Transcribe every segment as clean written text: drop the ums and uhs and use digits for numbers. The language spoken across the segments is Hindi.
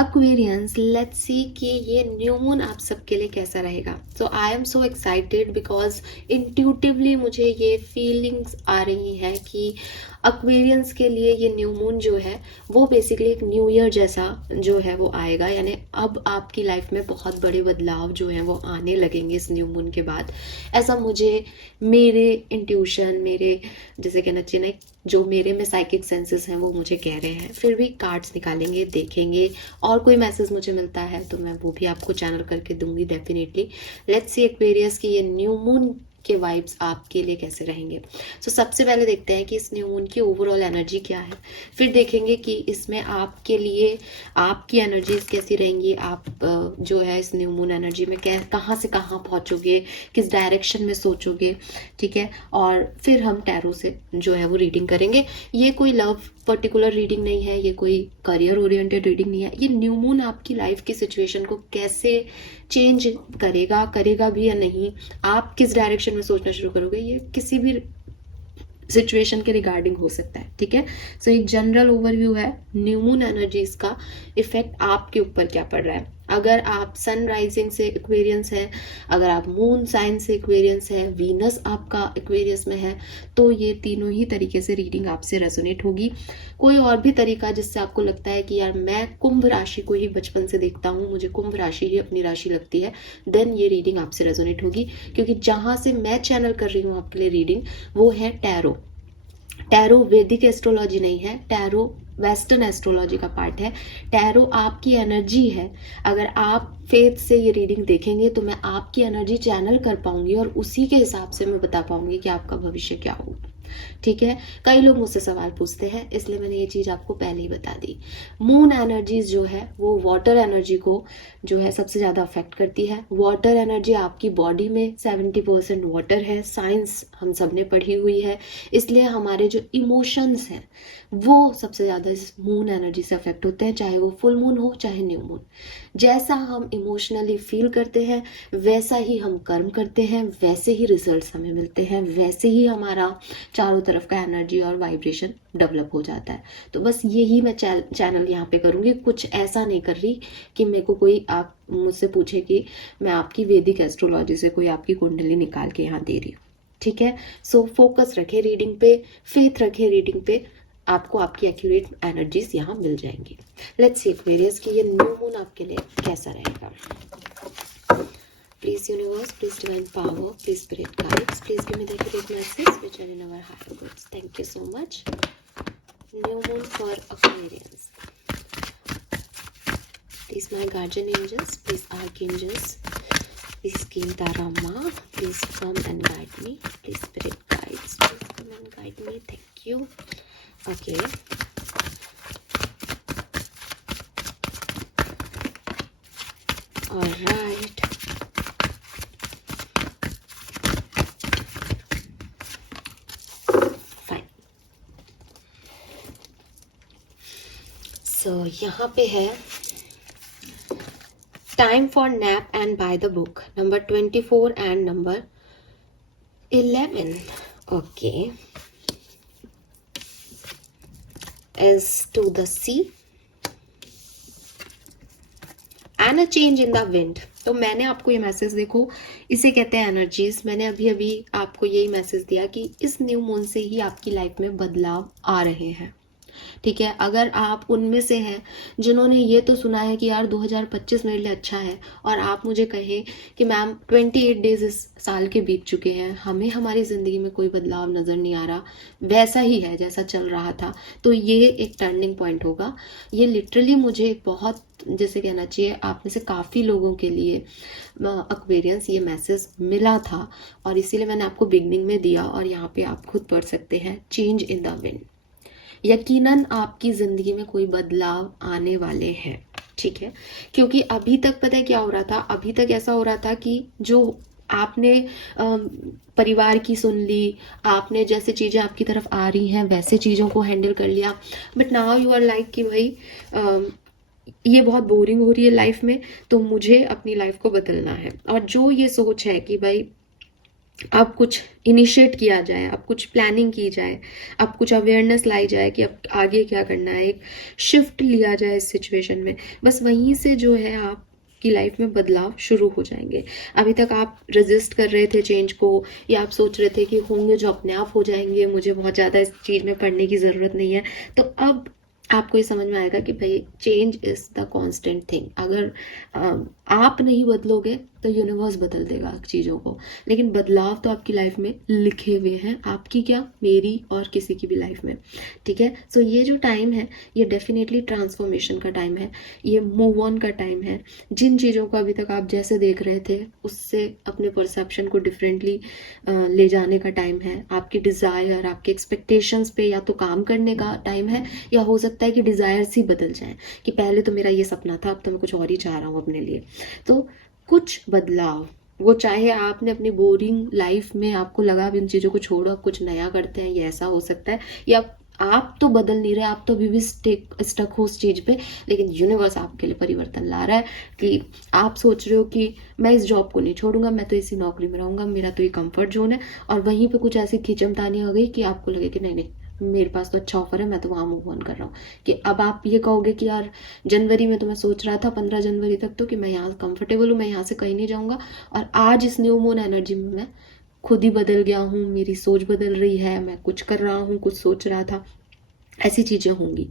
Aquarians, लेट्स सी कि ये न्यू मून आप सबके लिए कैसा रहेगा. So I am so excited because intuitively मुझे ये फीलिंग्स आ रही हैं कि अक्वेरियंस के लिए ये न्यू मून जो है वो बेसिकली एक न्यू ईयर जैसा जो है वो आएगा. यानी अब आपकी लाइफ में बहुत बड़े बदलाव जो हैं वो आने लगेंगे इस न्यू मून के बाद. ऐसा मुझे मेरे इंट्यूशन, मेरे जैसे कहना चाहिए ना, जो मेरे में साइकिक सेंसेस हैं वो मुझे कह रहे हैं. फिर भी कार्ड्स निकालेंगे, देखेंगे, और कोई मैसेज मुझे मिलता है तो मैं वो भी आपको चैनल करके दूंगी डेफिनेटली. लेट्स सी एक्वेरियस की ये न्यू मून के वाइब्स आपके लिए कैसे रहेंगे. सो सबसे पहले देखते हैं कि इस न्यू मून की ओवरऑल एनर्जी क्या है. फिर देखेंगे कि इसमें आपके लिए आपकी एनर्जीज कैसी रहेंगी. आप जो है इस न्यू मून एनर्जी में कहाँ से कहाँ पहुंचोगे, किस डायरेक्शन में सोचोगे. ठीक है. और फिर हम टैरो से जो है वो रीडिंग करेंगे. ये कोई लव पर्टिकुलर रीडिंग नहीं है, ये कोई करियर ओरिएंटेड रीडिंग नहीं है. ये न्यू मून आपकी लाइफ की सिचुएशन को कैसे चेंज करेगा भी या नहीं, आप किस डायरेक्शन में सोचना शुरू करोगे, ये किसी भी सिचुएशन के रिगार्डिंग हो सकता है. ठीक है. सो एक जनरल ओवरव्यू है न्यू मून एनर्जीज का इफेक्ट आपके ऊपर क्या पड़ रहा है. अगर आप सन राइजिंग से एक्वेरियंस है, अगर आप मून साइन से एक्वेरियंस है, वीनस आपका एक्वेरियस में है, तो ये तीनों ही तरीके से रीडिंग आपसे रेजोनेट होगी. कोई और भी तरीका जिससे आपको लगता है कि यार मैं कुंभ राशि को ही बचपन से देखता हूँ, मुझे कुंभ राशि ही अपनी राशि लगती है, देन ये रीडिंग आपसे रेजोनेट होगी. क्योंकि जहां से मैं चैनल कर रही हूँ आपके लिए रीडिंग, वो है टैरो. टैरो वैदिक एस्ट्रोलॉजी नहीं है, टैरो वेस्टर्न एस्ट्रोलॉजी का पार्ट है. टैरो आपकी एनर्जी है. अगर आप फेथ से ये रीडिंग देखेंगे तो मैं आपकी एनर्जी चैनल कर पाऊंगी और उसी के हिसाब से मैं बता पाऊंगी कि आपका भविष्य क्या होगा. ठीक है. कई लोग मुझसे सवाल पूछते हैं, इसलिए मैंने ये चीज आपको पहले ही बता दी. मून एनर्जीज जो है वो वाटर एनर्जी को जो है सबसे ज्यादा अफेक्ट करती है. वाटर एनर्जी आपकी बॉडी में 70% वाटर है. साइंस हम सब ने पढ़ी हुई है. इसलिए हमारे जो इमोशंस हैं वो सबसे ज्यादा इस मून एनर्जी से अफेक्ट होते हैं, चाहे वो फुल मून हो चाहे न्यू मून. जैसा हम इमोशनली फील करते हैं वैसा ही हम कर्म करते हैं, वैसे ही रिजल्ट्स हमें मिलते हैं, वैसे ही हमारा चारों तरफ का एनर्जी और वाइब्रेशन डेवलप हो जाता है. तो बस यही मैं चैनल यहाँ पे करूँगी. कुछ ऐसा नहीं कर रही कि मेरे को कोई आप मुझसे पूछे कि मैं आपकी वैदिक एस्ट्रोलॉजी से कोई आपकी कुंडली निकाल के यहाँ दे रही हूँ. ठीक है. सो फोकस रखे रीडिंग पे, फेथ रखे रीडिंग पे, आपको आपकी एक्यूरेट एनर्जीज यहाँ मिल जाएंगी. लेट्स सी एक्वेरियस की ये न्यू मून आपके लिए कैसा रहेगा. Please universe, please divine power, please spirit guides, please give me the accurate message which are in our higher goods. Thank you so much. New moon for Aquarians. Please my guardian angels, please archangels, please King Tarama, please come and guide me. Please spirit guides, please come and guide me. Thank you. Okay. All right. सो यहाँ पे है time for nap and by the book, number 24 and number 11. Okay. As to the sea and a change in the wind. तो मैंने आपको ये मैसेज, देखो इसे कहते हैं एनर्जीज. मैंने अभी अभी आपको यही मैसेज दिया कि इस न्यू मून से ही आपकी लाइफ में बदलाव आ रहे हैं. ठीक है. अगर आप उनमें से हैं जिन्होंने ये तो सुना है कि यार 2025 मेरे लिए अच्छा है, और आप मुझे कहें कि मैम 28 डेज इस साल के बीत चुके हैं, हमें हमारी ज़िंदगी में कोई बदलाव नज़र नहीं आ रहा, वैसा ही है जैसा चल रहा था, तो ये एक टर्निंग पॉइंट होगा. ये लिटरली मुझे बहुत, जैसे कहना चाहिए, आप में से काफ़ी लोगों के लिए एक्वेरियंस ये मैसेज मिला था, और इसीलिए मैंने आपको बिगनिंग में दिया, और यहाँ पे आप खुद पढ़ सकते हैं. Change in the wind. यकीनन आपकी जिंदगी में कोई बदलाव आने वाले हैं. ठीक है. क्योंकि अभी तक पता है क्या हो रहा था, अभी तक ऐसा हो रहा था कि जो आपने परिवार की सुन ली, आपने जैसे चीजें आपकी तरफ आ रही हैं वैसे चीजों को हैंडल कर लिया, but now you are like कि भाई ये बहुत बोरिंग हो रही है लाइफ में, तो मुझे अपनी लाइफ को बदलना है. और जो ये सोच है कि भाई अब कुछ इनिशिएट किया जाए, अब कुछ प्लानिंग की जाए, अब कुछ अवेयरनेस लाई जाए कि अब आगे क्या करना है, एक शिफ्ट लिया जाए इस सिचुएशन में। बस वहीं से जो है आप की लाइफ में बदलाव शुरू हो जाएंगे। अभी तक आप रेजिस्ट कर रहे थे चेंज को, या आप सोच रहे थे कि होंगे जो अपने आप हो जाएंगे, मुझे बहुत ज़्यादा इस चीज़ में पढ़ने की ज़रूरत नहीं है, तो अब आपको ये समझ में आएगा कि भाई change is the constant thing. अगर आप नहीं बदलोगे तो यूनिवर्स बदल देगा चीज़ों को, लेकिन बदलाव तो आपकी लाइफ में लिखे हुए हैं, आपकी क्या, मेरी और किसी की भी लाइफ में। ठीक है, सो ये जो टाइम है ये डेफिनेटली ट्रांसफॉर्मेशन का टाइम है, ये मूव ऑन का टाइम है। जिन चीज़ों को अभी तक आप जैसे देख रहे थे उससे अपने परसेप्शन को डिफरेंटली ले जाने का टाइम है। आपकी डिज़ायर, आपके एक्सपेक्टेशंस पे या तो काम करने का टाइम है, या हो सकता है कि डिज़ायर्स ही बदल जाएं कि पहले तो मेरा ये सपना था, अब तो मैं कुछ और ही चाह रहा हूँ अपने लिए। तो कुछ बदलाव, वो चाहे आपने अपनी बोरिंग लाइफ में आपको लगा अब इन चीज़ों को छोड़ो अब कुछ नया करते हैं, ये ऐसा हो सकता है, या आप तो बदल नहीं रहे, आप तो अभी भी स्टक हो उस चीज़ पे, लेकिन यूनिवर्स आपके लिए परिवर्तन ला रहा है कि आप सोच रहे हो कि मैं इस जॉब को नहीं छोड़ूंगा, मैं तो इसी नौकरी में रहूंगा, मेरा तो ये कंफर्ट जोन है, और वहीं पे कुछ ऐसी खींचमतानी हो गई कि आपको लगे कि नहीं नहीं मेरे पास तो अच्छा ऑफर है, मैं तो वहाँ मूव ऑन कर रहा हूँ। कि अब आप ये कहोगे कि यार जनवरी में तो मैं सोच रहा था 15 जनवरी तक तो कि मैं यहाँ कंफर्टेबल हूँ, मैं यहाँ से कहीं नहीं जाऊँगा, और आज इस न्यू मून एनर्जी में मैं खुद ही बदल गया हूँ, मेरी सोच बदल रही है, मैं कुछ कर रहा हूँ, कुछ सोच रहा था, ऐसी चीज़ें होंगी।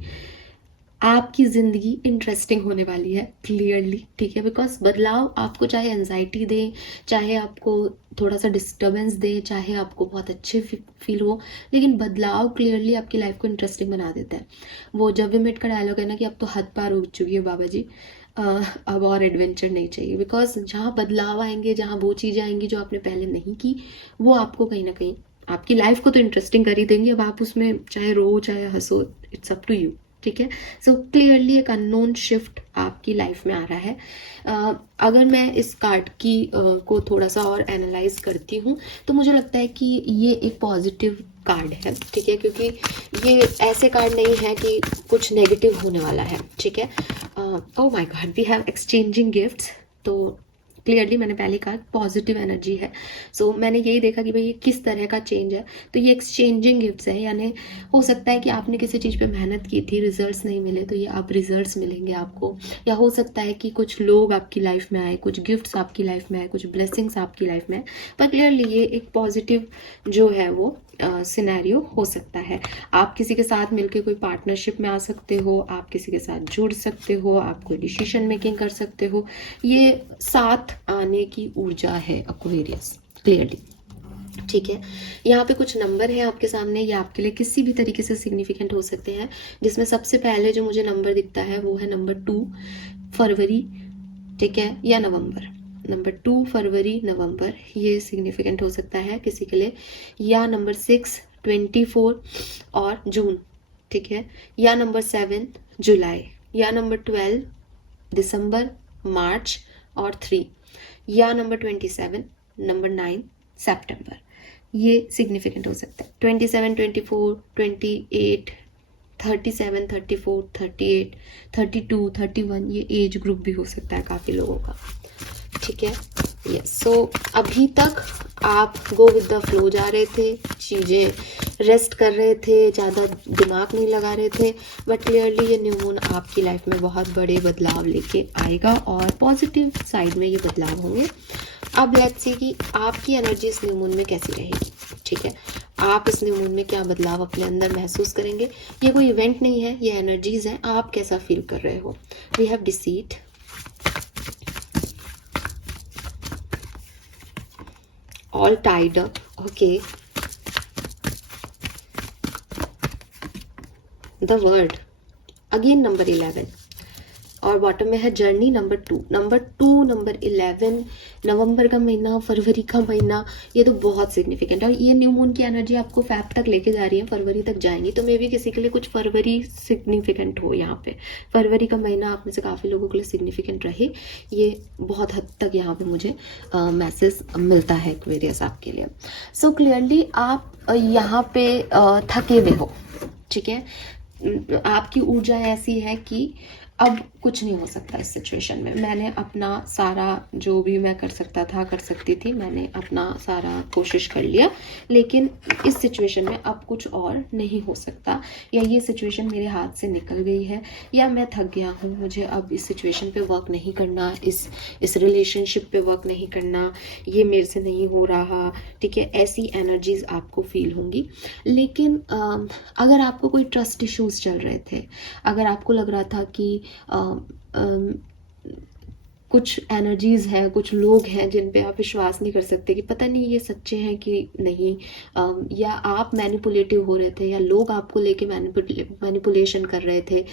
आपकी ज़िंदगी इंटरेस्टिंग होने वाली है क्लियरली, ठीक है, बिकॉज बदलाव आपको चाहे एनजाइटी दे, चाहे आपको थोड़ा सा डिस्टर्बेंस दे, चाहे आपको बहुत अच्छे फील हो, लेकिन बदलाव क्लियरली आपकी लाइफ को इंटरेस्टिंग बना देता है। वो जब वी मेट का डायलॉग है ना कि अब तो हद पार हो चुकी है बाबा जी, अब और एडवेंचर नहीं चाहिए, बिकॉज जहाँ बदलाव आएंगे, जहाँ वो चीज़ें आएंगी जो आपने पहले नहीं की, वो आपको कहीं ना कहीं आपकी लाइफ को तो इंटरेस्टिंग कर ही देंगी। अब आप उसमें चाहे रो चाहे हंसो, इट्स अप टू यू, ठीक है। सो क्लियरली एक अननोन शिफ्ट आपकी लाइफ में आ रहा है। अगर मैं इस कार्ड की को थोड़ा सा और एनालाइज करती हूँ तो मुझे लगता है कि ये एक पॉजिटिव कार्ड है, ठीक है, क्योंकि ये ऐसे कार्ड नहीं है कि कुछ नेगेटिव होने वाला है, ठीक है। Oh my god, we have exchanging gifts, तो क्लियरली मैंने पहले कहा पॉजिटिव एनर्जी है। सो मैंने यही देखा कि भाई ये किस तरह का चेंज है, तो ये एक्सचेंजिंग गिफ्ट्स है, यानी हो सकता है कि आपने किसी चीज़ पे मेहनत की थी, रिजल्ट्स नहीं मिले, तो ये अब रिजल्ट्स मिलेंगे आपको, या हो सकता है कि कुछ लोग आपकी लाइफ में आए, कुछ गिफ्ट्स आपकी लाइफ में आए, कुछ ब्लेसिंग्स आपकी लाइफ में आए, पर क्लियरली ये एक पॉजिटिव जो है वो सिनेरियो हो सकता है। आप किसी के साथ मिलकर कोई पार्टनरशिप में आ सकते हो, आप किसी के साथ जुड़ सकते हो, आप कोई डिसीजन मेकिंग कर सकते हो, ये साथ आने की ऊर्जा है एक्वेरियस, क्लियरली, ठीक है। यहाँ पे कुछ नंबर है आपके सामने, ये आपके लिए किसी भी तरीके से सिग्निफिकेंट हो सकते हैं, जिसमें सबसे पहले जो मुझे नंबर दिखता है वो है नंबर 2 फरवरी, ठीक है, या नवंबर। नंबर 2 फरवरी नवंबर, ये सिग्निफिकेंट हो सकता है किसी के लिए, या नंबर 6 24 और जून, ठीक है, या नंबर 7 जुलाई, या नंबर 12 दिसंबर मार्च और 3, या नंबर 27 नंबर 9 सितंबर, ये सिग्निफिकेंट हो सकता है। 27 24 28 37 34 38 32 31, ये एज ग्रुप भी हो सकता है काफ़ी लोगों का, ठीक है। यस, सो अभी तक आप गो विद द फ्लो जा रहे थे, चीज़ें रेस्ट कर रहे थे, ज़्यादा दिमाग नहीं लगा रहे थे, बट क्लियरली ये न्यू मून आपकी लाइफ में बहुत बड़े बदलाव लेके आएगा और पॉजिटिव साइड में ये बदलाव होंगे। अब लेट्स सी कि आपकी एनर्जी इस न्यू मून में कैसी रहेगी, ठीक है, आप इस न्यू मून में क्या बदलाव अपने अंदर महसूस करेंगे। ये कोई इवेंट नहीं है, ये एनर्जीज हैं, आप कैसा फील कर रहे हो। We have deceit, all tied up, okay, the word, again number 11, और बॉटम में है जर्नी नंबर 2, नंबर 11, नवंबर का महीना, फरवरी का महीना, ये तो बहुत सिग्निफिकेंट है। और ये न्यू मून की एनर्जी आपको फैब तक लेके जा रही है, फरवरी तक जाएंगी, तो मे भी किसी के लिए कुछ फरवरी सिग्निफिकेंट हो। यहाँ पे फरवरी का महीना आप में से काफ़ी लोगों के लिए सिग्निफिकेंट रहे, ये बहुत हद तक यहाँ पे मुझे मैसेज मिलता है एक्वेरियस आपके लिए। सो क्लियरली आप यहाँ पे थके हुए हो, ठीक है, आपकी ऊर्जा ऐसी है कि अब कुछ नहीं हो सकता इस सिचुएशन में। मैंने अपना सारा जो भी मैं कर सकता था, कर सकती थी, मैंने अपना सारा कोशिश कर लिया, लेकिन इस सिचुएशन में अब कुछ और नहीं हो सकता, या ये सिचुएशन मेरे हाथ से निकल गई है, या मैं थक गया हूँ, मुझे अब इस सिचुएशन पे वर्क नहीं करना, इस रिलेशनशिप पे वर्क नहीं करना, ये मेरे से नहीं हो रहा, ठीक है। ऐसी एनर्जीज आपको फील होंगी। लेकिन अगर आपको कोई ट्रस्ट इश्यूज चल रहे थे, अगर आपको लग रहा था कि कुछ एनर्जीज हैं, कुछ लोग हैं जिन पे आप विश्वास नहीं कर सकते कि पता नहीं ये सच्चे हैं कि नहीं, या आप मैनिपुलेटिव हो रहे थे, या लोग आपको लेके मैनिपुलेशन कर रहे थे,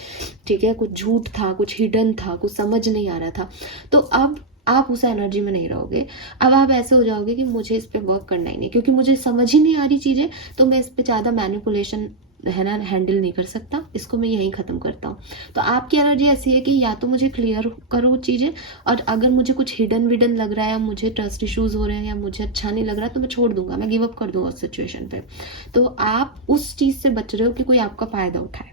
ठीक है, कुछ झूठ था, कुछ हिडन था, कुछ समझ नहीं आ रहा था, तो अब आप उस एनर्जी में नहीं रहोगे। अब आप ऐसे हो जाओगे कि मुझे इस पे वर्क करना ही नहीं, क्योंकि मुझे समझ ही नहीं आ रही चीज़ें, तो मैं इस पे ज़्यादा मैनिपुलेशन है ना हैंडल नहीं कर सकता, इसको मैं यहीं ख़त्म करता हूँ। तो आपकी एनर्जी ऐसी है कि या तो मुझे क्लियर करो चीज़ें, और अगर मुझे कुछ हिडन विडन लग रहा है, या मुझे ट्रस्ट इश्यूज हो रहे हैं, या मुझे अच्छा नहीं लग रहा, तो मैं छोड़ दूंगा, मैं गिव अप कर दूंगा उस सिचुएशन पे। तो आप उस चीज़ से बच रहे हो कि कोई आपका फ़ायदा उठाए,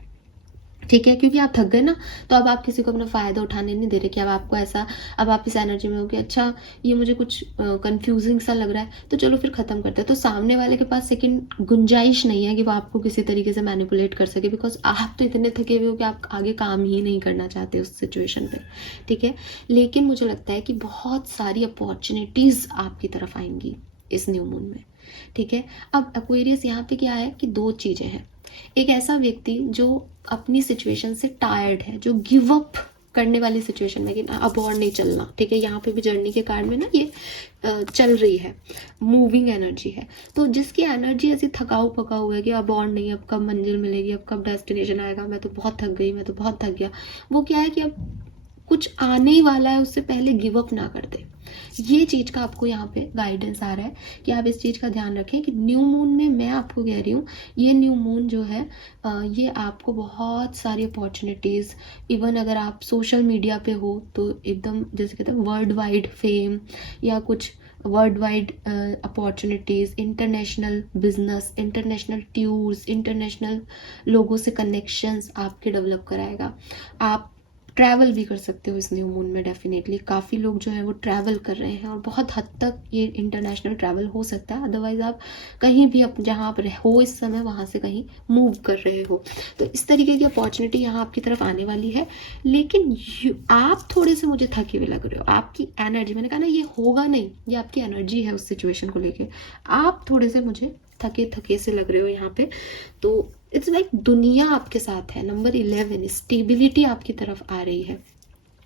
ठीक है, क्योंकि आप थक गए ना, तो अब आप किसी को अपना फ़ायदा उठाने नहीं दे रहे कि अब आपको ऐसा, अब आप इस एनर्जी में हो कि अच्छा ये मुझे कुछ कंफ्यूजिंग सा लग रहा है, तो चलो फिर ख़त्म करते हैं। तो सामने वाले के पास सेकंड गुंजाइश नहीं है कि वो आपको किसी तरीके से मैनिपुलेट कर सके, बिकॉज आप तो इतने थके हुए हो कि आप आगे काम ही नहीं करना चाहते उस सिचुएशन पे, ठीक है। लेकिन मुझे लगता है कि बहुत सारी अपॉर्चुनिटीज़ आपकी तरफ आएंगी इस न्यू मून में, ठीक है। अब एक्वेरियस यहाँ पे क्या है कि दो चीज़ें हैं। एक ऐसा व्यक्ति जो अपनी सिचुएशन से टायर्ड है, जो गिव अप करने वाली सिचुएशन में कि अब और नहीं चलना, ठीक है, यहाँ पे भी जर्नी के कारण में ना ये चल रही है, मूविंग एनर्जी है, तो जिसकी एनर्जी ऐसी थकाऊ पकाऊ है कि अब और नहीं, अब कब मंजिल मिलेगी, अब कब डेस्टिनेशन आएगा, मैं तो बहुत थक गई, मैं तो बहुत थक गया, वो क्या है कि अब कुछ आने ही वाला है, उससे पहले गिव अप ना कर दे। ये चीज़ का आपको यहाँ पे गाइडेंस आ रहा है कि आप इस चीज़ का ध्यान रखें कि न्यू मून में, मैं आपको कह रही हूँ, ये न्यू मून जो है ये आपको बहुत सारी अपॉर्चुनिटीज़, इवन अगर आप सोशल मीडिया पे हो तो एकदम जैसे कहते हैं वर्ल्ड वाइड फेम, या कुछ world wide opportunities, international business, international tours, international लोगों से कनेक्शंस आपके डेवलप कराएगा। आप ट्रैवल भी कर सकते हो इस न्यू मून में, डेफिनेटली काफ़ी लोग जो है वो ट्रैवल कर रहे हैं, और बहुत हद तक ये इंटरनेशनल ट्रैवल हो सकता है, अदरवाइज आप कहीं भी जहाँ आप हो इस समय, वहाँ से कहीं मूव कर रहे हो, तो इस तरीके की अपॉर्चुनिटी यहाँ आपकी तरफ आने वाली है। लेकिन आप थोड़े से मुझे थके हुए लग रहे हो, आपकी एनर्जी, मैंने कहा ना ये होगा नहीं, ये आपकी एनर्जी है उस सिचुएशन को लेके, आप थोड़े से मुझे थके थके से लग रहे हो यहाँ पे। तो इट्स लाइक दुनिया आपके साथ है। नंबर 11, स्टेबिलिटी आपकी तरफ आ रही है।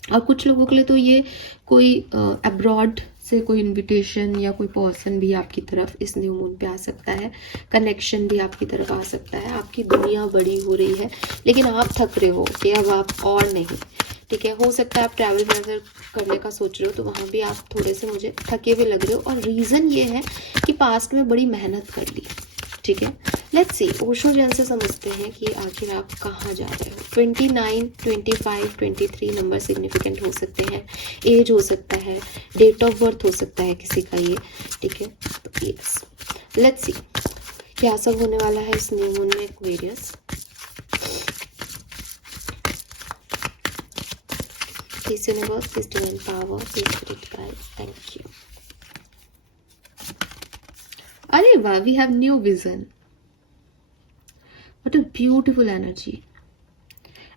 और कुछ लोगों के लिए तो ये कोई अब्रॉड से कोई इनविटेशन या कोई पर्सन भी आपकी तरफ इस न्यू मून पे आ सकता है, कनेक्शन भी आपकी तरफ आ सकता है, आपकी दुनिया बड़ी हो रही है, लेकिन आप थक रहे हो कि अब आप और नहीं, ठीक है। हो सकता है आप ट्रैवल अगर करने का सोच रहे हो तो वहाँ भी आप थोड़े से मुझे थके हुए लग रहे हो, और रीज़न ये है कि पास्ट में बड़ी मेहनत कर ली, ठीक है। लेट्स सी, ओशो जैन से समझते हैं कि आखिर आप कहाँ जा रहे हो। 29, 25, 23 नंबर सिग्निफिकेंट हो सकते हैं, एज हो सकता है, डेट ऑफ बर्थ हो सकता है किसी का ये, ठीक है। तो यस, लेट्स सी क्या सब होने वाला है इस न्यू मून में Aquarius. Peace universe, peace divine power, peace spirit guide, thank you. अरे वाह, we have new vision. What a beautiful energy.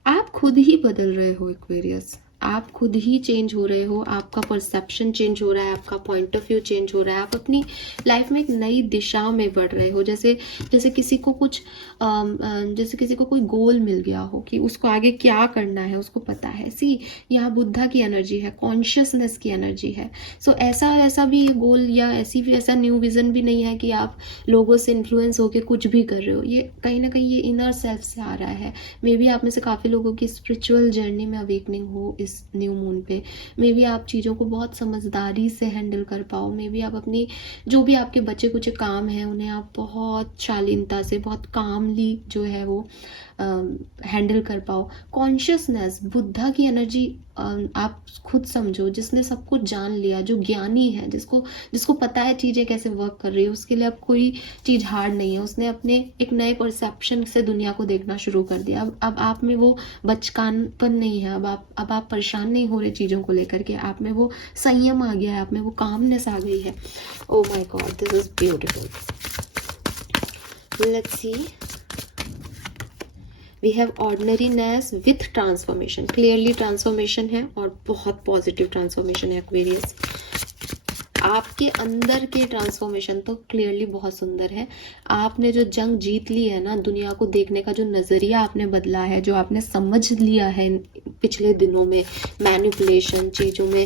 आप खुद ही बदल रहे हो एक्वेरियस, आप खुद ही चेंज हो रहे हो, आपका परसेप्शन चेंज हो रहा है, आपका पॉइंट ऑफ व्यू चेंज हो रहा है, आप अपनी लाइफ में एक नई दिशा में बढ़ रहे हो। जैसे जैसे किसी को कुछ जैसे किसी को कोई गोल मिल गया हो कि उसको आगे क्या करना है, उसको पता है। यहाँ बुद्धा की एनर्जी है, कॉन्शियसनेस की एनर्जी है। सो ऐसा भी गोल या ऐसा न्यू विजन भी नहीं है कि आप लोगों से इन्फ्लुएंस होकर कुछ भी कर रहे हो। ये कहीं ना कहीं ये इनर सेल्फ से आ रहा है। मे बी आप में से काफ़ी लोगों की स्पिरिचुअल जर्नी में अवेकनिंग हो इस न्यू मून पे। मे बी आप चीज़ों को बहुत समझदारी से हैंडल कर पाओ। मे बी आप अपनी जो भी आपके बचे कुछ काम हैं उन्हें आप बहुत शालीनता से, बहुत कामली जो है वो हैंडल कर पाओ। कॉन्शियसनेस, बुद्धा की एनर्जी, आप खुद समझो, जिसने सब कुछ जान लिया, जो ज्ञानी है, जिसको जिसको पता है चीज़ें कैसे वर्क कर रही है, उसके लिए अब कोई चीज़ हार्ड नहीं है। उसने अपने एक नए परसेप्शन से दुनिया को देखना शुरू कर दिया। अब आप में वो बचकानपन नहीं है। अब आप परेशान नहीं हो रहे चीज़ों को लेकर के। आप में वो संयम आ गया है, आप में वो कामनेस आ गई है। Oh my God, this is beautiful. Let's see, we have ordinariness with transformation. Clearly transformation है और बहुत पॉजिटिव ट्रांसफॉर्मेशन है एक्वेरियस। आपके अंदर के ट्रांसफॉर्मेशन तो क्लियरली बहुत सुंदर है। आपने जो जंग जीत ली है ना, दुनिया को देखने का जो नज़रिया आपने बदला है, जो आपने समझ लिया है पिछले दिनों में, मैनिपुलेशन चीज़ों में,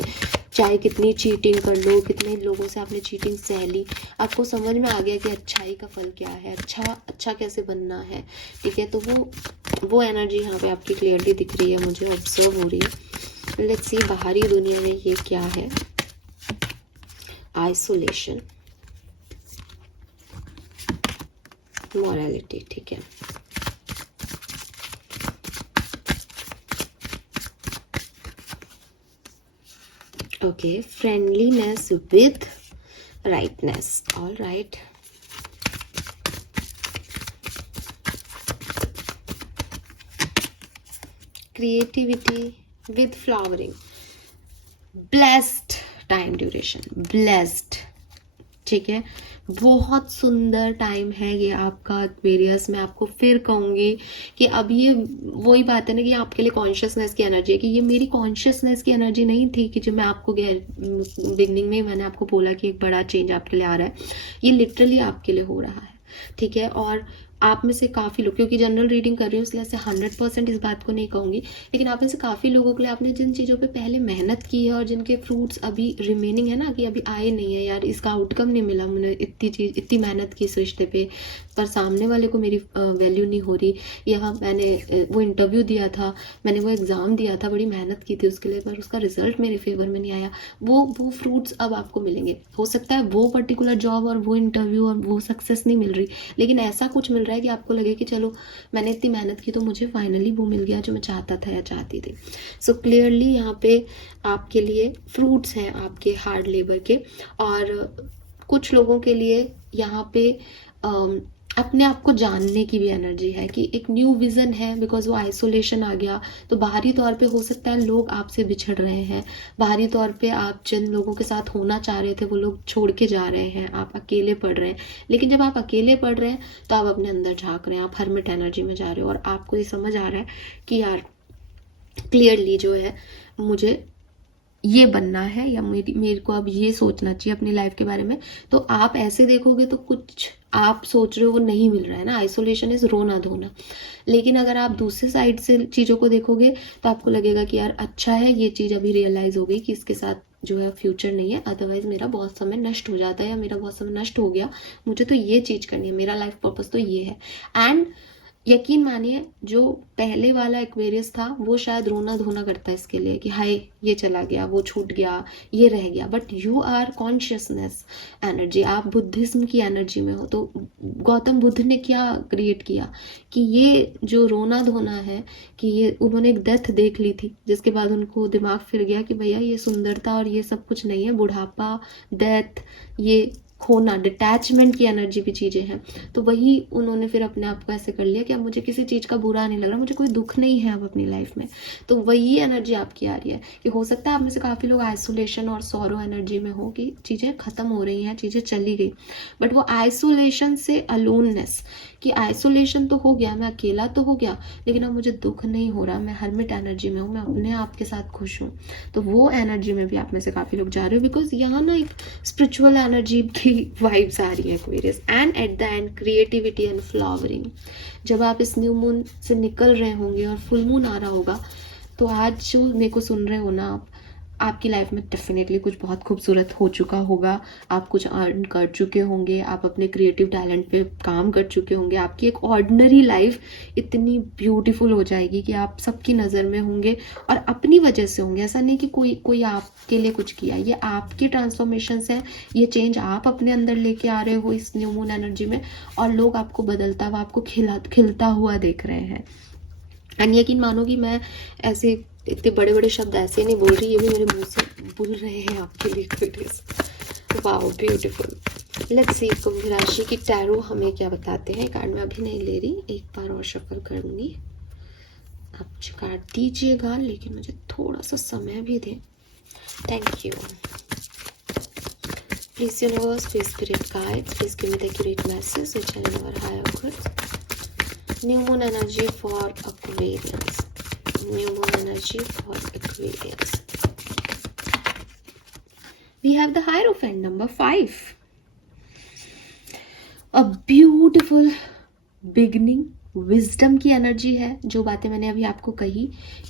चाहे कितनी चीटिंग कर लो, कितने लोगों से आपने चीटिंग सह ली, आपको समझ में आ गया कि अच्छाई का फल क्या है, अच्छा कैसे बनना है। ठीक है, तो वो एनर्जी यहाँ पे आपकी क्लियरली दिख रही है, मुझे ऑब्जर्व हो रही है। लेट्स सी बाहरी दुनिया में ये क्या है। आइसोलेशन, मॉरलिटी, ठीक है। Okay, friendliness with rightness, all right. Creativity with flowering, blessed time duration, blessed, ठीक है। बहुत सुंदर टाइम है ये आपका एक्वेरियस। मैं आपको फिर कहूँगी कि अब ये वही बात है ना कि आपके लिए कॉन्शियसनेस की एनर्जी है, कि ये मेरी कॉन्शियसनेस की एनर्जी नहीं थी कि जो मैं आपको बिगनिंग में मैंने आपको बोला कि एक बड़ा चेंज आपके लिए आ रहा है। ये लिटरली आपके लिए हो रहा है, ठीक है। और आप में से काफ़ी लोग, क्योंकि जनरल रीडिंग कर रही हूँ इसलिए ऐसे 100% इस बात को नहीं कहूँगी, लेकिन आप में से काफ़ी लोगों के लिए आपने जिन चीज़ों पे पहले मेहनत की है और जिनके फ्रूट्स अभी रिमेनिंग है ना, कि अभी आए नहीं है, यार इसका आउटकम नहीं मिला, मैंने इतनी मेहनत की इस रिश्ते पे, पर सामने वाले को मेरी वैल्यू नहीं हो रही, या मैंने वो इंटरव्यू दिया था, मैंने वो एग्ज़ाम दिया था, बड़ी मेहनत की थी उसके लिए, पर उसका रिजल्ट मेरे फेवर में नहीं आया, वो फ्रूट्स अब आपको मिलेंगे। हो सकता है वो पर्टिकुलर जॉब और वो इंटरव्यू और वो सक्सेस नहीं मिल रही, लेकिन ऐसा कुछ मिल रहा है कि आपको लगे कि चलो मैंने इतनी मेहनत की तो मुझे फाइनली वो मिल गया जो मैं चाहता था या चाहती थी। सो क्लियरली यहाँ पे आपके लिए फ्रूट्स हैं आपके हार्ड लेबर के। और कुछ लोगों के लिए यहाँ पे अपने आप को जानने की भी एनर्जी है, कि एक न्यू विज़न है, बिकॉज वो आइसोलेशन आ गया। तो बाहरी तौर पे हो सकता है लोग आपसे बिछड़ रहे हैं, बाहरी तौर पे आप जिन लोगों के साथ होना चाह रहे थे वो लोग छोड़ के जा रहे हैं, आप अकेले पड़ रहे हैं। लेकिन जब आप अकेले पड़ रहे हैं तो आप अपने अंदर झांक रहे हैं, आप हरमिट एनर्जी में जा रहे हो, और आपको ये समझ आ रहा है कि यार क्लियरली जो है मुझे ये बनना है, या मेरे को अब ये सोचना चाहिए अपनी लाइफ के बारे में। तो आप ऐसे देखोगे तो कुछ आप सोच रहे हो वो नहीं मिल रहा है ना, आइसोलेशन इज रोना धोना। लेकिन अगर आप दूसरे साइड से चीज़ों को देखोगे तो आपको लगेगा कि यार अच्छा है, ये चीज़ अभी रियलाइज़ हो गई कि इसके साथ जो है फ्यूचर नहीं है, अदरवाइज मेरा बहुत समय नष्ट हो जाता है, या मेरा बहुत समय नष्ट हो गया, मुझे तो ये चीज़ करनी है, मेरा लाइफ पर्पस तो ये है। एंड यकीन मानिए जो पहले वाला एक्वेरियस था वो शायद रोना धोना करता है इसके लिए कि हाय ये चला गया, वो छूट गया, ये रह गया, but you are consciousness energy, आप बुद्धिज्म की एनर्जी में हो। तो गौतम बुद्ध ने क्या क्रिएट किया कि ये जो रोना धोना है, कि ये उन्होंने एक डेथ देख ली थी, जिसके बाद उनको दिमाग फिर गया कि भैया ये सुंदरता और ये सब कुछ नहीं है, बुढ़ापा, डेथ, ये खोना, डिटैचमेंट की एनर्जी भी चीज़ें हैं। तो वही उन्होंने फिर अपने आप को ऐसे कर लिया कि अब मुझे किसी चीज़ का बुरा नहीं लग रहा, मुझे कोई दुख नहीं है अब अपनी लाइफ में। तो वही एनर्जी आपकी आ रही है कि हो सकता है आप में से काफ़ी लोग आइसोलेशन और सॉरो एनर्जी में हो कि चीज़ें ख़त्म हो रही हैं, चीज़ें चली गई, बट वो आइसोलेशन से अलोननेस, कि आइसोलेशन तो हो गया, मैं अकेला तो हो गया, लेकिन अब मुझे दुख नहीं हो रहा, मैं हरमिट एनर्जी में हूँ, मैं अपने आप के साथ खुश हूँ। तो वो एनर्जी में भी आप में से काफ़ी लोग जा रहे हो, बिकॉज यहाँ ना एक स्पिरिचुअल एनर्जी की वाइब्स आ रही है Aquarius. And at the end creativity and flowering, जब आप इस न्यू मून से निकल रहे होंगे और फुल मून आ रहा होगा, तो आज जो मेरे को सुन रहे हो ना आप, आपकी लाइफ में डेफिनेटली कुछ बहुत खूबसूरत हो चुका होगा, आप कुछ अर्न कर चुके होंगे, आप अपने क्रिएटिव टैलेंट पे काम कर चुके होंगे, आपकी एक ऑर्डिनरी लाइफ इतनी ब्यूटीफुल हो जाएगी कि आप सबकी नज़र में होंगे और अपनी वजह से होंगे। ऐसा नहीं कि कोई आपके लिए कुछ किया, ये आपके ट्रांसफॉर्मेशंस हैं, ये चेंज आप अपने अंदर लेके आ रहे हो इस न्यू मून एनर्जी में, और लोग आपको बदलता हुआ, आपको खिलता हुआ देख रहे हैं। एंड यकीन मानो कि मैं ऐसे इतने बड़े बड़े शब्द ऐसे नहीं बोल रही, ये भी मेरे मुंह से बोल रहे हैं आपके लिए queries. Wow beautiful. Let's see कुंभ राशि की टैरो हमें क्या बताते हैं। कार्ड मैं अभी नहीं ले रही, एक बार और शफल करूंगी। आप कार्ड दीजिएगा लेकिन मुझे थोड़ा सा समय भी दें। Thank you. Please universe, please spirit guide, please give me the accurate message which I never hire good. New moon energy for Aquarians. New moon energy for Aquarius. We have the Hierophant number 5. A beautiful beginning. Wisdom की एनर्जी है। जो बातें मैंने अभी आपको कही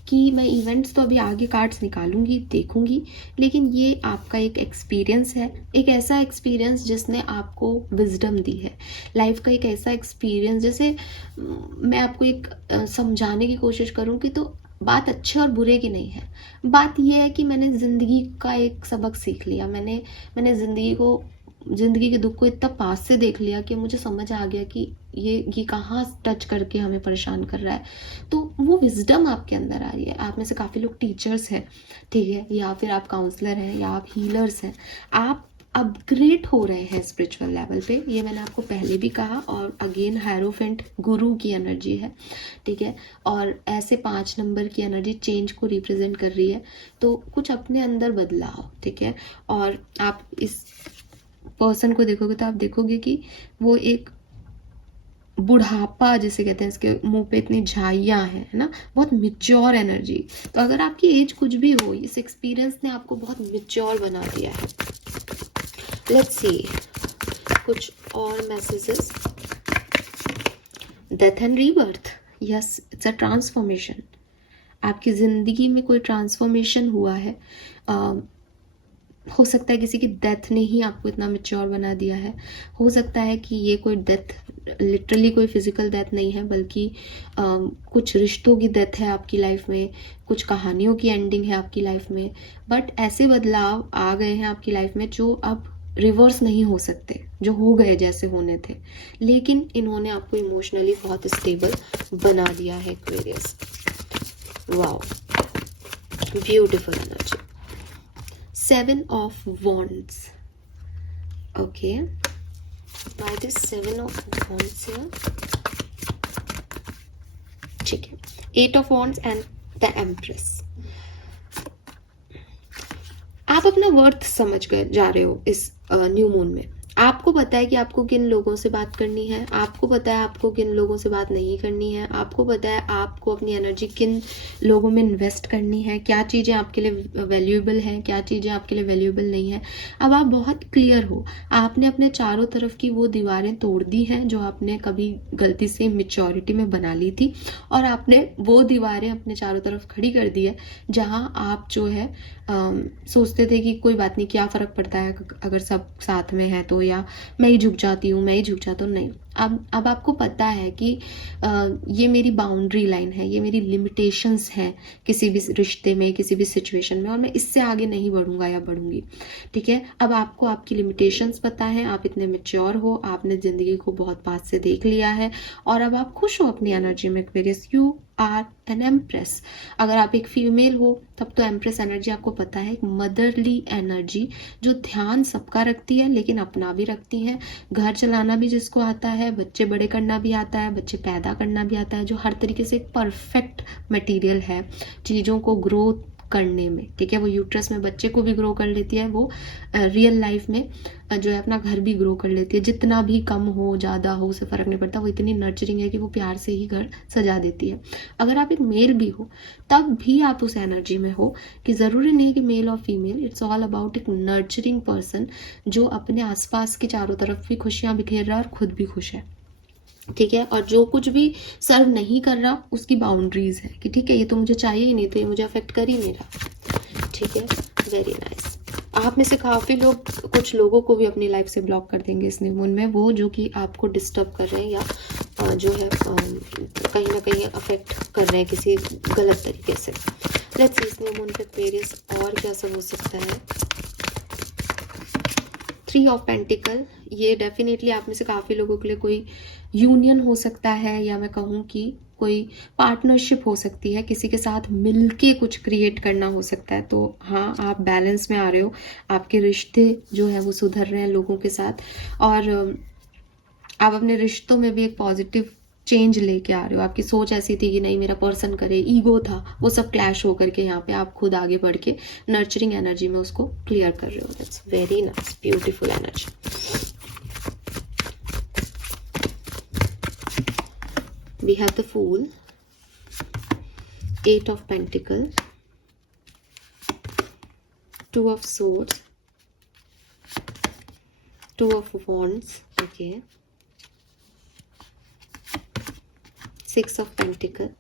कि मैं इवेंट्स तो अभी आगे कार्ड्स निकालूंगी, देखूंगी, लेकिन ये आपका एक एक्सपीरियंस है, एक ऐसा एक्सपीरियंस जिसने आपको विजडम दी है। लाइफ का एक ऐसा एक्सपीरियंस, जैसे मैं आपको एक समझाने की कोशिश करूँ कि तो बात अच्छे और बुरे की नहीं है। बात यह है कि मैंने ज़िंदगी का एक सबक सीख लिया। मैंने ज़िंदगी के दुख को इतना पास से देख लिया कि मुझे समझ आ गया कि ये कहाँ टच करके हमें परेशान कर रहा है। तो वो विजडम आपके अंदर आ रही है। आप में से काफ़ी लोग टीचर्स हैं, ठीक है, या फिर आप काउंसलर हैं, या आप हीलर्स हैं। आप अपग्रेड हो रहे हैं स्पिरिचुअल लेवल पे। ये मैंने आपको पहले भी कहा। और अगेन हायरोफेंट गुरु की एनर्जी है, ठीक है, और ऐसे 5 नंबर की एनर्जी चेंज को रिप्रेजेंट कर रही है। तो कुछ अपने अंदर बदलाव, ठीक है। और आप इस पर्सन को देखोगे तो आप देखोगे कि वो एक बुढ़ापा जिसे कहते हैं, इसके मुंह पे इतनी झाइयाँ हैं, है ना, बहुत मिच्योर एनर्जी। तो अगर आपकी एज कुछ भी हो, इस एक्सपीरियंस ने आपको बहुत मिच्योर बना दिया है। लेट्स सी कुछ और messages. Death and rebirth, yes, it's a transformation. आपकी ज़िंदगी में कोई ट्रांसफॉर्मेशन हुआ है। हो सकता है किसी की डेथ ने ही आपको इतना मैच्योर बना दिया है। हो सकता है कि ये कोई डेथ लिटरली कोई फिजिकल डेथ नहीं है, बल्कि कुछ रिश्तों की डेथ है आपकी लाइफ में, कुछ कहानियों की एंडिंग है आपकी लाइफ में। बट ऐसे बदलाव आ गए हैं आपकी लाइफ में जो अब रिवर्स नहीं हो सकते, जो हो गए जैसे होने थे, लेकिन इन्होंने आपको इमोशनली बहुत स्टेबल बना दिया है Aquarius. Wow beautiful energy. 7 of Wands. Okay. Why this 7 of Wands here? ठीक है। 8 of Wands and the Empress. आप अपना वर्थ समझ कर जा रहे हो इस न्यू मून में। आपको पता है कि आपको किन लोगों से बात करनी है, आपको पता है आपको किन लोगों से बात नहीं करनी है, आपको पता है आपको अपनी एनर्जी किन लोगों में इन्वेस्ट करनी है, क्या चीज़ें आपके लिए वैल्यूएबल हैं, क्या चीज़ें आपके लिए वैल्यूएबल नहीं है। अब आप बहुत क्लियर हो। आपने अपने चारों तरफ की वो दीवारें तोड़ दी हैं जो आपने कभी गलती से मेच्योरिटी में बना ली थी, और आपने वो दीवारें अपने चारों तरफ खड़ी कर दी है जहाँ आप जो है सोचते थे कि कोई बात नहीं, क्या फ़र्क पड़ता है अगर सब साथ में है तो, या मैं ही झुक जाती हूँ, मैं ही झुक जाता हूँ। नहीं, अब आपको पता है कि ये मेरी बाउंड्री लाइन है, ये मेरी लिमिटेशंस हैं किसी भी रिश्ते में, किसी भी सिचुएशन में, और मैं इससे आगे नहीं बढ़ूंगा या बढ़ूंगी, ठीक है। अब आपको आपकी लिमिटेशंस पता है, आप इतने मैच्योर हो, आपने ज़िंदगी को बहुत पास से देख लिया है, और अब आप खुश हो अपनी एनर्जी में। Aquarius, you are an empress. अगर आप एक फीमेल हो तब तो एम्प्रेस एनर्जी आपको पता है, एक मदरली एनर्जी जो ध्यान सबका रखती है लेकिन अपना भी रखती है, घर चलाना भी जिसको आता है, बच्चे बड़े करना भी आता है, बच्चे पैदा करना भी आता है, जो हर तरीके से एक परफेक्ट मटेरियल है चीज़ों को ग्रो करने में, ठीक है। वो यूट्रस में बच्चे को भी ग्रो कर लेती है, वो रियल लाइफ में जो है अपना घर भी ग्रो कर लेती है। जितना भी कम हो ज़्यादा हो उसे फ़र्क नहीं पड़ता, वो इतनी नर्चरिंग है कि वो प्यार से ही घर सजा देती है। अगर आप एक मेल भी हो तब भी आप उस एनर्जी में हो कि ज़रूरी नहीं कि मेल और फीमेल, इट्स ऑल अबाउट एक नर्चरिंग पर्सन जो अपने आसपास की चारों तरफ भी खुशियाँ बिखेर रहा है और खुद भी खुश है, ठीक है। और जो कुछ भी सर्व नहीं कर रहा उसकी बाउंड्रीज है कि ठीक है, ये तो मुझे चाहिए ही नहीं, तो ये मुझे अफेक्ट कर ही नहीं रहा, ठीक है। Very nice. आप में से काफ़ी लोग कुछ लोगों को भी अपनी लाइफ से ब्लॉक कर देंगे इस न्यू मून में, वो जो कि आपको डिस्टर्ब कर रहे हैं या जो है कहीं ना कहीं अफेक्ट कर रहे हैं किसी गलत तरीके से। लेट्स सी इस न्यू मून पे एक्वेरियस और क्या सब हो सकता है। 3 ऑफ पेंटिकल, ये डेफिनेटली आप में से काफ़ी लोगों के लिए कोई यूनियन हो सकता है, या मैं कहूँ कि कोई पार्टनरशिप हो सकती है, किसी के साथ मिलके कुछ क्रिएट करना हो सकता है। तो हाँ, आप बैलेंस में आ रहे हो, आपके रिश्ते जो है वो सुधर रहे हैं लोगों के साथ, और आप अपने रिश्तों में भी एक पॉजिटिव चेंज लेके आ रहे हो। आपकी सोच ऐसी थी कि नहीं मेरा पर्सन करे, ईगो था, वो सब क्लैश होकर के यहाँ पे आप खुद आगे बढ़ के नर्चरिंग एनर्जी में उसको क्लियर कर रहे हो। That's very nice, beautiful energy. We have the Fool, 8 of Pentacles, 2 of Swords, 2 of Wands, okay, 6 of Pentacles,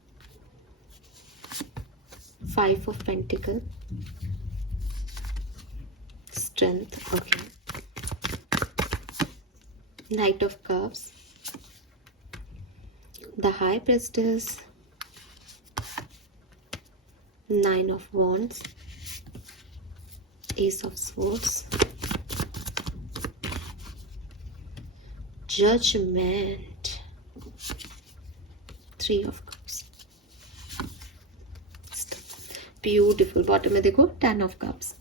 5 of Pentacles, Strength, okay, Knight of Cups, the High Priestess, 9 of Wands, Ace of Swords, Judgment, 3 of Cups, beautiful. Bottom में देखो 10 ऑफ कप्स,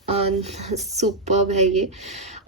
सुपर्ब है ये।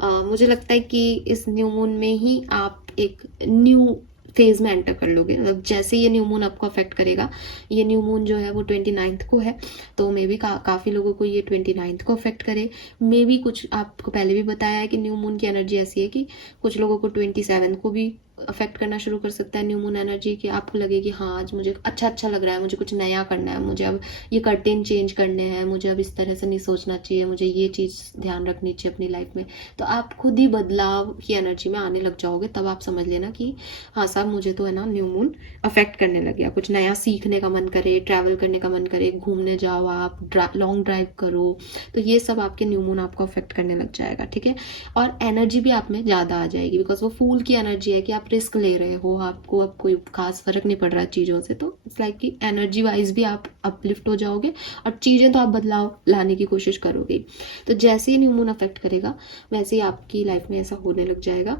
मुझे लगता है कि इस न्यू मून में ही आप एक न्यू फेज में एंटर कर लोगे। मतलब जैसे ये न्यू मून आपको अफेक्ट करेगा, ये न्यू मून जो है वो 29 को है, तो मे बी काफ़ी लोगों को ये 29 को अफेक्ट करे। मे बी कुछ आपको पहले भी बताया है कि न्यू मून की एनर्जी ऐसी है कि कुछ लोगों को 27 को भी अफेक्ट करना शुरू कर सकता है न्यू मून एनर्जी, कि आपको लगे कि हाँ आज मुझे अच्छा लग रहा है, मुझे कुछ नया करना है, मुझे अब ये कर्टेन चेंज करने हैं, मुझे अब इस तरह से नहीं सोचना चाहिए, मुझे ये चीज़ ध्यान रखनी चाहिए अपनी लाइफ में। तो आप खुद ही बदलाव की एनर्जी में आने लग जाओगे, तब आप समझ लेना कि हाँ साहब मुझे तो है ना न्यू मून अफेक्ट करने लग गया। कुछ नया सीखने का मन करे, ट्रैवल करने का मन करे, घूमने जाओ आप, लॉन्ग ड्राइव करो, तो ये सब आपके न्यू मून आपको अफेक्ट करने लग जाएगा, ठीक है। और एनर्जी भी आप में ज़्यादा आ जाएगी, बिकॉज वो फूल की एनर्जी है कि आप रिस्क ले रहे हो, आपको अब कोई खास फर्क नहीं पड़ रहा है चीज़ों से। तो इट्स लाइक कि एनर्जी वाइज भी आप अपलिफ्ट हो जाओगे, और चीज़ें तो आप बदलाव लाने की कोशिश करोगे। तो जैसे ही न्यू मून अफेक्ट करेगा वैसे ही आपकी लाइफ में ऐसा होने लग जाएगा।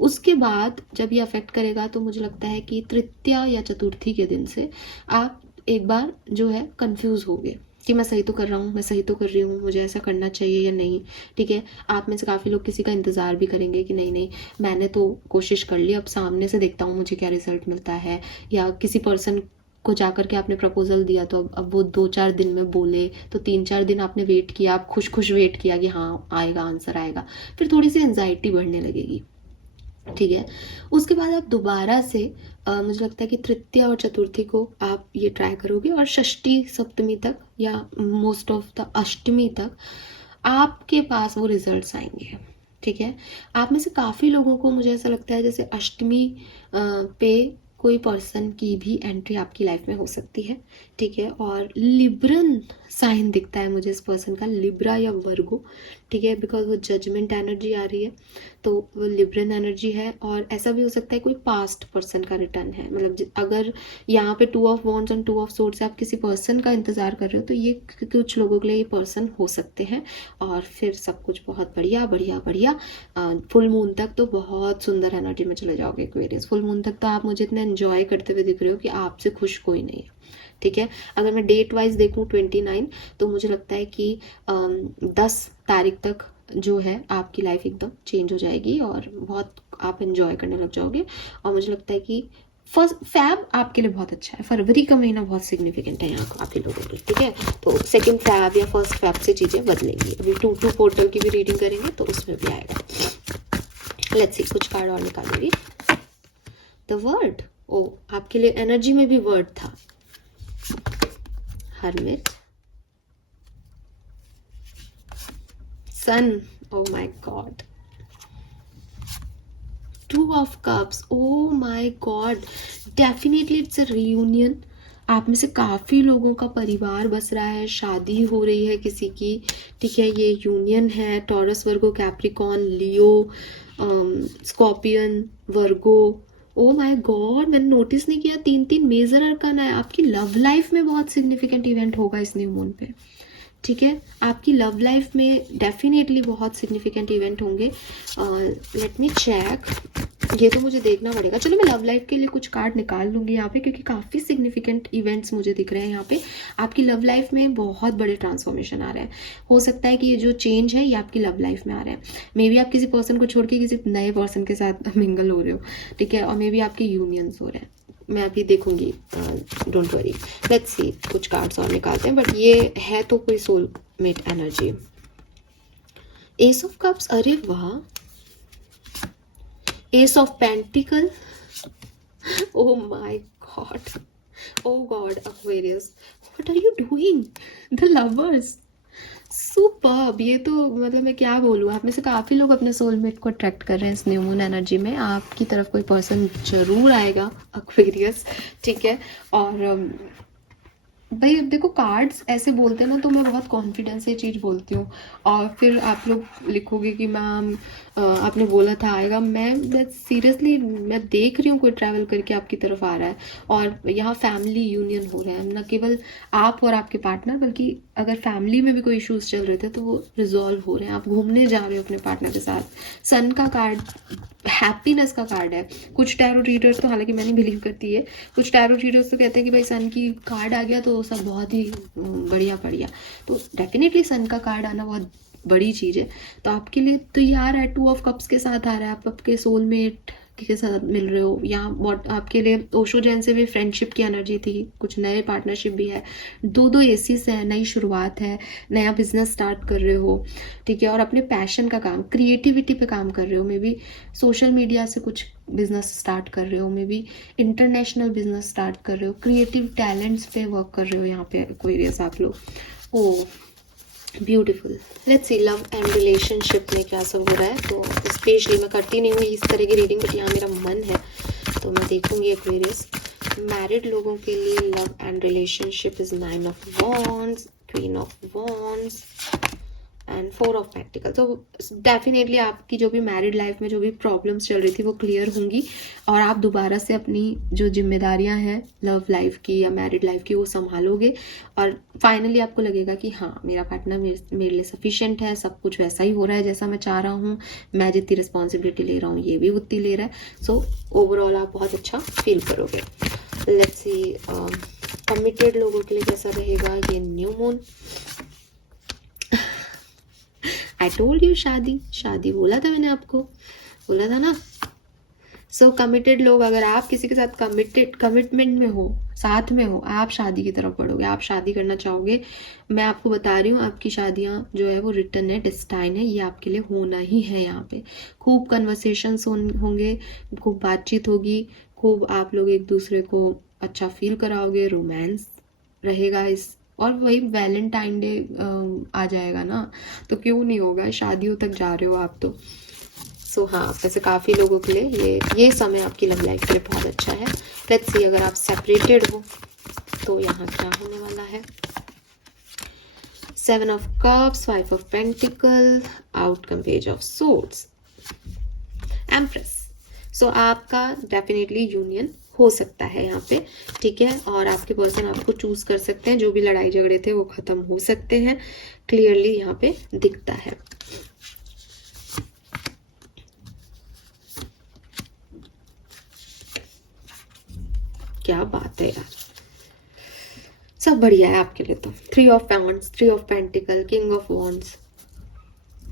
उसके बाद जब ये अफेक्ट करेगा तो मुझे लगता है कि तृतीया या चतुर्थी के दिन से आप एक बार जो है कंफ्यूज होगे कि मैं सही तो कर रहा हूँ, मैं सही तो कर रही हूँ, मुझे ऐसा करना चाहिए या नहीं, ठीक है। आप में से काफ़ी लोग किसी का इंतज़ार भी करेंगे कि नहीं मैंने तो कोशिश कर ली, अब सामने से देखता हूँ मुझे क्या रिजल्ट मिलता है। या किसी पर्सन को जाकर के आपने प्रपोजल दिया, तो अब वो 2-4 दिन में बोले, तो 3-4 दिन आपने वेट किया, आप खुश वेट किया कि हाँ आएगा, आंसर आएगा, फिर थोड़ी सी एंजाइटी बढ़ने लगेगी, ठीक है। उसके बाद आप दोबारा से मुझे लगता है कि तृतीया और चतुर्थी को आप ये ट्राई करोगे, और षष्ठी सप्तमी तक या मोस्ट ऑफ द अष्टमी तक आपके पास वो रिजल्ट्स आएंगे, ठीक है। आप में से काफ़ी लोगों को मुझे ऐसा लगता है जैसे अष्टमी पे कोई पर्सन की भी एंट्री आपकी लाइफ में हो सकती है, ठीक है। और लिब्रन साइन दिखता है मुझे इस पर्सन का, लिब्रा या वर्गो, ठीक है, बिकॉज वो जजमेंट एनर्जी आ रही है, तो वो लिब्रन एनर्जी है। और ऐसा भी हो सकता है कोई पास्ट पर्सन का रिटर्न है, मतलब अगर यहाँ पे 2 ऑफ वॉन्ड्स और 2 ऑफ सोर्ड्स से आप किसी पर्सन का इंतजार कर रहे हो, तो ये कुछ लोगों के लिए ये पर्सन हो सकते हैं। और फिर सब कुछ बहुत बढ़िया बढ़िया बढ़िया। फुल मून तक तो बहुत सुंदर एनर्जी में चले जाओगे एक्वेरियस। फुल मून तक तो आप मुझे इतना एंजॉय करते हुए दिख रहे हो कि आपसे खुश कोई नहीं है, ठीक है। अगर मैं डेट वाइज देखूँ 29, तो मुझे लगता है कि 10 तारीख तक जो है आपकी लाइफ एकदम चेंज हो जाएगी और बहुत आप एंजॉय करने लग जाओगे। और मुझे लगता है कि फर्स्ट फैब आपके लिए बहुत अच्छा है, फरवरी का महीना बहुत सिग्निफिकेंट है यहाँ काफ़ी लोगों के लिए, ठीक है। तो सेकंड फैब या फर्स्ट फैब से चीज़ें बदलेंगी। अभी 2 पोर्टल की भी रीडिंग करेंगे तो उसमें भी आएगा। लेट्स सी, कुछ कार्ड और निकालेंगे। द वर्ड, ओ आपके लिए एनर्जी में भी वर्ड था, hermit, sun, oh my god, 2 of cups, oh my god, definitely it's a reunion। आप में से काफ़ी लोगों का परिवार बस रहा है, शादी हो रही है किसी की, ठीक है। ये यूनियन है, taurus, Virgo, Capricorn, Leo, scorpion, Virgo. O my God, मैंने नोटिस नहीं किया 3 मेजर अरकान है। आपकी लव लाइफ में बहुत सिग्निफिकेंट इवेंट होगा इस न्यू मून पे, ठीक है। आपकी लव लाइफ में डेफिनेटली बहुत सिग्निफिकेंट इवेंट होंगे। लेट मी चेक ये तो मुझे देखना पड़ेगा। चलो मैं लव लाइफ के लिए कुछ कार्ड निकाल लूँगी यहाँ पे, क्योंकि काफ़ी सिग्निफिकेंट इवेंट्स मुझे दिख रहे हैं यहाँ पे। आपकी लव लाइफ में बहुत बड़े ट्रांसफॉर्मेशन आ रहे हैं। हो सकता है कि ये जो चेंज है ये आपकी लव लाइफ में आ रहे हैं। मे बी आप किसी पर्सन को छोड़ के किसी नए पर्सन के साथ मिंगल हो रहे हो, ठीक है, और मे बी आपके यूनियंस हो रहे हैं। मैं अभी देखूंगी, डोंट वरी। लेट्स सी, कुछ कार्ड्स और निकालते हैं, बट ये है तो कोई soulmate energy. S of cups, अरे वाह, S of pentacle, oh my god, oh god, Aquarius, what are you doing? The lovers, superb. ये तो मतलब मैं क्या बोलूँ, आप में से काफ़ी लोग अपने सोलमेट को अट्रैक्ट कर रहे हैं इस न्यू मून एनर्जी में। आपकी तरफ कोई पर्सन जरूर आएगा एक्वेरियस, ठीक है। और भाई अब देखो, कार्ड्स ऐसे बोलते हैं ना, तो मैं बहुत कॉन्फिडेंस से चीज़ बोलती हूँ, और फिर आप लोग लिखोगे कि मैम आपने बोला था आएगा। मैं सीरियसली मैं देख रही हूँ कोई ट्रैवल करके आपकी तरफ आ रहा है, और यहाँ फैमिली यूनियन हो रहा है, न केवल आप और आपके पार्टनर, बल्कि अगर फैमिली में भी कोई इश्यूज चल रहे थे तो वो रिजॉल्व हो रहे हैं। आप घूमने जा रहे हो अपने पार्टनर के साथ। सन का कार्ड हैप्पीनेस का कार्ड है। कुछ टैरो रीडर्स तो, हालांकि मैं नहीं बिलीव करती है, कुछ टैरो रीडर्स तो कहते हैं कि भाई सन की कार्ड आ गया तो सब बहुत ही बढ़िया बढ़िया। तो डेफिनेटली सन का कार्ड आना बहुत बड़ी चीज़ है। तो आपके लिए तो ये आ रहा है, 2 ऑफ कप्स के साथ आ रहा है, आप आपके सोलमेट के साथ मिल रहे हो। यहाँ बहुत आपके लिए ओशो जैन से भी फ्रेंडशिप की एनर्जी थी, कुछ नए पार्टनरशिप भी है, 2 एसीस है, नई शुरुआत है, नया बिजनेस स्टार्ट कर रहे हो, ठीक है। और अपने पैशन का काम, क्रिएटिविटी पे काम कर रहे हो। मे बी सोशल मीडिया से कुछ बिजनेस स्टार्ट कर रहे हो, may be international business start कर रहे हो, क्रिएटिव टैलेंट्स पे वर्क कर रहे हो यहाँ पे एक्वेरियस आप लोग। ओ beautiful. Let's C love and relationship में क्या सब हो रहा है। तो स्पेशली मैं करती नहीं हूँ इस तरह की रीडिंग, बट यहाँ मेरा मन है तो मैं देखूंगी एक्वेरियस। मैरिड लोगों के लिए love and relationship is 9 of wands, queen of wands and 4 of pentacle. तो डेफिनेटली आपकी जो भी मैरिड लाइफ में जो भी प्रॉब्लम्स चल रही थी वो क्लियर होंगी, और आप दोबारा से अपनी जो जिम्मेदारियां हैं लव लाइफ की या मैरिड लाइफ की वो संभालोगे, और फाइनली आपको लगेगा कि हाँ मेरा पार्टनर मेरे लिए सफिशिएंट है, सब कुछ वैसा ही हो रहा है जैसा मैं चाह रहा हूँ, मैं जितनी रिस्पॉन्सिबिलिटी ले रहा हूँ ये भी उतनी ले रहा है। सो ओवरऑल आप बहुत अच्छा फील करोगे। लेट्स सी कमिटेड लोगों के लिए कैसा रहेगा ये new moon. I told you, शादी बोला था मैंने आपको, बोला था ना। सो कमिटेड लोग, अगर आप किसी के साथ कमिटमेंट में हो, साथ में हो, आप शादी की तरफ बढ़ोगे, आप शादी करना चाहोगे। मैं आपको बता रही हूँ आपकी शादियाँ जो है वो रिटर्न है, डिस्टाइन है, ये आपके लिए होना ही है। यहाँ पे खूब कन्वर्सेशंस होंगे, खूब बातचीत होगी, खूब आप लोग एक दूसरे को अच्छा फील कराओगे, रोमांस रहेगा इस, और वही वैलेंटाइन डे आ जाएगा ना, तो क्यों नहीं होगा, शादियों तक जा रहे हो आप तो। सो हाँ, वैसे काफ़ी लोगों के लिए ये समय आपकी लव लाइफ के लिए बहुत अच्छा है। लेट्स सी अगर आप सेपरेटेड हो तो यहाँ क्या होने वाला है। 7 of cups, 5 of pentacle, outcome page of swords, empress. So आपका डेफिनेटली यूनियन हो सकता है यहाँ पे, ठीक है, और आपके पर्सन आपको चूज कर सकते हैं, जो भी लड़ाई झगड़े थे वो खत्म हो सकते हैं, क्लियरली यहाँ पे दिखता है। क्या बात है यार, सब बढ़िया है आपके लिए तो। 3 of wands, 3 of pentacle, king of wands,